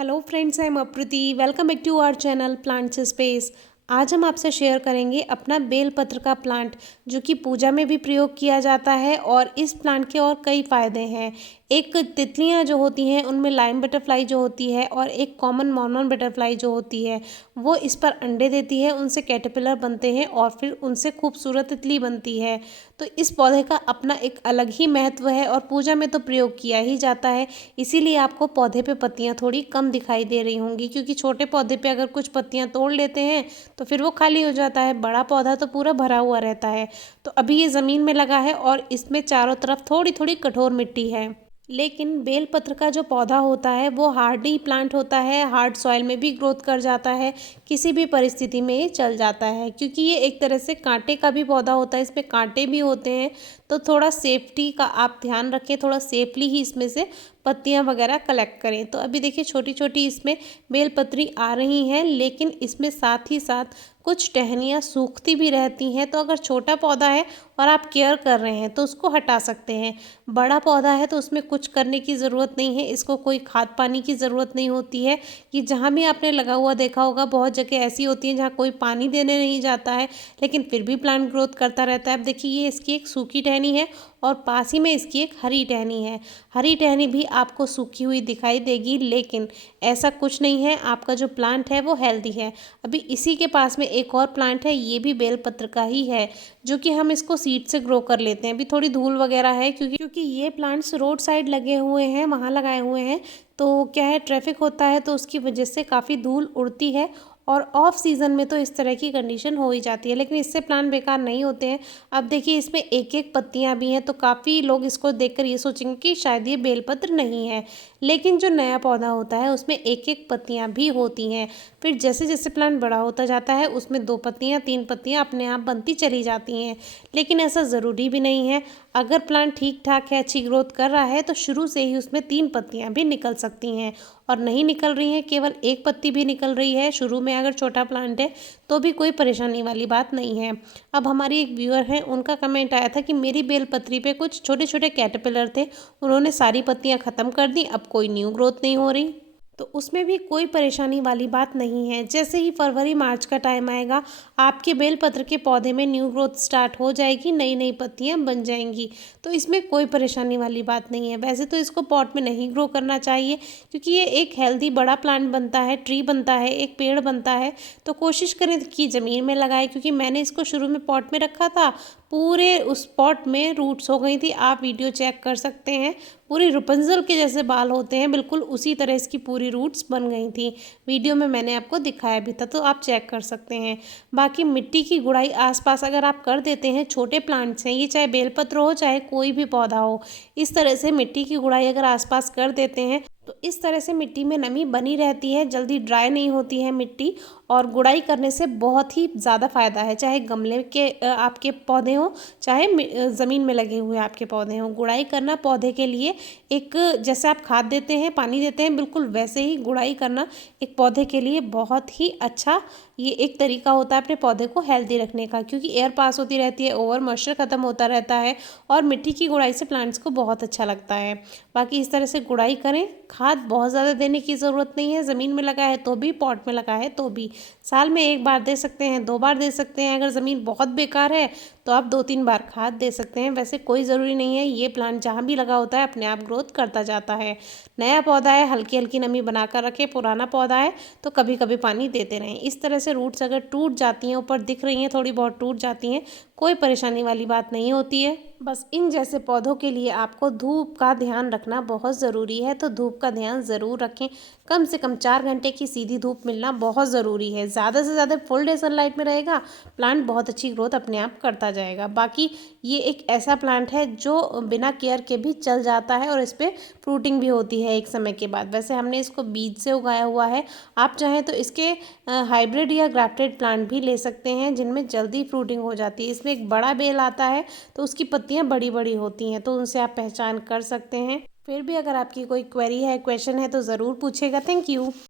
Hello friends, I am Apriti. Welcome back to our channel Plants Space. आज हम आपसे share करेंगे अपना बेलपत्र का प्लांट, जो कि पूजा में भी प्रयोग किया जाता है और इस प्लांट के और कई फ़ायदे हैं। एक तितलियां जो होती हैं उनमें लाइम बटरफ्लाई जो होती है और एक कॉमन मॉर्मन बटरफ्लाई जो होती है वो इस पर अंडे देती है, उनसे कैटरपिलर बनते हैं और फिर उनसे खूबसूरत तितली बनती है। तो इस पौधे का अपना एक अलग ही महत्व है और पूजा में तो प्रयोग किया ही जाता है। इसीलिए आपको पौधे पे पत्तियां थोड़ी कम दिखाई दे रही होंगी, क्योंकि छोटे पौधे पे अगर कुछ पत्तियां तोड़ लेते हैं तो फिर वो खाली हो जाता है। बड़ा पौधा तो पूरा भरा हुआ रहता है। तो अभी ये ज़मीन में लगा है और इसमें चारों तरफ थोड़ी थोड़ी कठोर मिट्टी है। लेकिन बेलपत्र का जो पौधा होता है वो हार्डी प्लांट होता है, हार्ड सॉइल में भी ग्रोथ कर जाता है, किसी भी परिस्थिति में ये चल जाता है। क्योंकि ये एक तरह से कांटे का भी पौधा होता है, इसमें कांटे भी होते हैं। तो थोड़ा सेफ्टी का आप ध्यान रखें, थोड़ा सेफली ही इसमें से पत्तियां वगैरह कलेक्ट करें। तो अभी देखिए छोटी छोटी इसमें बेलपत्री आ रही हैं, लेकिन इसमें साथ ही साथ कुछ टहनियाँ सूखती भी रहती हैं। तो अगर छोटा पौधा है और आप केयर कर रहे हैं तो उसको हटा सकते हैं। बड़ा पौधा है तो उसमें कुछ करने की ज़रूरत नहीं है, इसको कोई खाद पानी की ज़रूरत नहीं होती है। ये जहाँ भी आपने लगा हुआ देखा होगा, बहुत जगह ऐसी होती हैं जहाँ कोई पानी देने नहीं जाता है, लेकिन फिर भी प्लांट ग्रोथ करता रहता है। अब देखिए ये इसकी एक सूखी टहनी है और पास ही में इसकी एक हरी टहनी है। हरी टहनी भी आपको सूखी हुई दिखाई देगी, लेकिन ऐसा कुछ नहीं है, आपका जो प्लांट है वो हेल्दी है। अभी इसी के पास में एक और प्लांट है, ये भी बेलपत्र का ही है, जो कि हम इसको सीड से ग्रो कर लेते हैं। अभी थोड़ी धूल वगैरह है, क्योंकि ये प्लांट्स रोड साइड लगे हुए हैं, वहाँ लगाए हुए हैं। तो क्या है, ट्रैफिक होता है तो उसकी वजह से काफ़ी धूल उड़ती है और ऑफ सीज़न में तो इस तरह की कंडीशन हो ही जाती है, लेकिन इससे प्लांट बेकार नहीं होते हैं। अब देखिए इसमें एक एक पत्तियां भी हैं, तो काफ़ी लोग इसको देखकर ये सोचेंगे कि शायद ये बेलपत्र नहीं है, लेकिन जो नया पौधा होता है उसमें एक एक पत्तियां भी होती हैं। फिर जैसे जैसे प्लांट बड़ा होता जाता है उसमें 2 पत्तियां 3 पत्तियां अपने आप बनती चली जाती हैं, लेकिन ऐसा ज़रूरी भी नहीं है। अगर प्लांट ठीक ठाक है, अच्छी ग्रोथ कर रहा है, तो शुरू से ही उसमें 3 पत्तियां भी निकल सकती हैं। और नहीं निकल रही हैं, केवल एक पत्ती भी निकल रही है शुरू में, अगर छोटा प्लांट है तो भी कोई परेशानी वाली बात नहीं है। अब हमारी एक व्यूअर हैं, उनका कमेंट आया था कि मेरी बेलपत्री पे कुछ छोटे छोटे कैटरपिलर थे, उन्होंने सारी पत्तियां ख़त्म कर दी, अब कोई न्यू ग्रोथ नहीं हो रही। तो उसमें भी कोई परेशानी वाली बात नहीं है। जैसे ही फरवरी मार्च का टाइम आएगा, आपके बेलपत्र के पौधे में न्यू ग्रोथ स्टार्ट हो जाएगी, नई नई पत्तियां बन जाएंगी। तो इसमें कोई परेशानी वाली बात नहीं है। वैसे तो इसको पॉट में नहीं ग्रो करना चाहिए, क्योंकि ये एक हेल्दी बड़ा प्लांट बनता है, ट्री बनता है, एक पेड़ बनता है। तो कोशिश करें कि ज़मीन में लगाएं, क्योंकि मैंने इसको शुरू में पॉट में रखा था, पूरे उस पॉट में रूट्स हो गई थी। आप वीडियो चेक कर सकते हैं, पूरी रुपंजल के जैसे बाल होते हैं, बिल्कुल उसी तरह इसकी पूरी रूट्स बन गई थी। वीडियो में मैंने आपको दिखाया भी था, तो आप चेक कर सकते हैं। बाकी मिट्टी की गुड़ाई आसपास अगर आप कर देते हैं, छोटे प्लांट्स हैं ये, चाहे बेलपत्र हो चाहे कोई भी पौधा हो, इस तरह से मिट्टी की गुड़ाई अगर आसपास कर देते हैं तो इस तरह से मिट्टी में नमी बनी रहती है, जल्दी ड्राई नहीं होती है मिट्टी। और गुड़ाई करने से बहुत ही ज़्यादा फ़ायदा है, चाहे गमले के आपके पौधे हों, चाहे ज़मीन में लगे हुए आपके पौधे हों। गुड़ाई करना पौधे के लिए एक, जैसे आप खाद देते हैं, पानी देते हैं, बिल्कुल वैसे ही गुड़ाई करना एक पौधे के लिए बहुत ही अच्छा ये एक तरीका होता है अपने पौधे को हेल्दी रखने का, क्योंकि एयर पास होती रहती है, ओवर मॉइस्चर ख़त्म होता रहता है और मिट्टी की गुड़ाई से प्लांट्स को बहुत अच्छा लगता है। बाकी इस तरह से गुड़ाई करें। खाद बहुत ज़्यादा देने की ज़रूरत नहीं है, ज़मीन में लगा है तो भी, पॉट में लगा है तो भी। साल में 1 बार दे सकते हैं, 2 बार दे सकते हैं। अगर ज़मीन बहुत बेकार है तो आप 2-3 बार खाद दे सकते हैं। वैसे कोई ज़रूरी नहीं है, ये प्लांट जहाँ भी लगा होता है अपने आप ग्रोथ करता जाता है। नया पौधा है, हल्की हल्की नमी बनाकर रखें। पुराना पौधा है तो कभी कभी पानी देते रहें। इस तरह से रूट्स अगर टूट जाती हैं, ऊपर दिख रही हैं थोड़ी बहुत टूट जाती हैं, कोई परेशानी वाली बात नहीं होती है। बस इन जैसे पौधों के लिए आपको धूप का ध्यान रखना बहुत ज़रूरी है, तो धूप का ध्यान ज़रूर रखें। कम से कम 4 घंटे की सीधी धूप मिलना बहुत ज़रूरी है। ज़्यादा से ज़्यादा फुल डे सनलाइट में रहेगा, प्लांट बहुत अच्छी ग्रोथ अपने आप करता जाएगा। बाकी ये एक ऐसा प्लांट है जो बिना केयर के भी चल जाता है और इस पर फ्रूटिंग भी होती है एक समय के बाद। वैसे हमने इसको बीज से उगाया हुआ है, आप चाहें तो इसके हाइब्रिड या ग्राफ्टेड प्लांट भी ले सकते हैं, जिनमें जल्दी फ्रूटिंग हो जाती है। इसमें एक बड़ा बेल आता है तो उसकी पत्तियां बड़ी बड़ी होती हैं, तो उनसे आप पहचान कर सकते हैं। फिर भी अगर आपकी कोई क्वेरी है, क्वेश्चन है, तो ज़रूर पूछेगा। Thank you.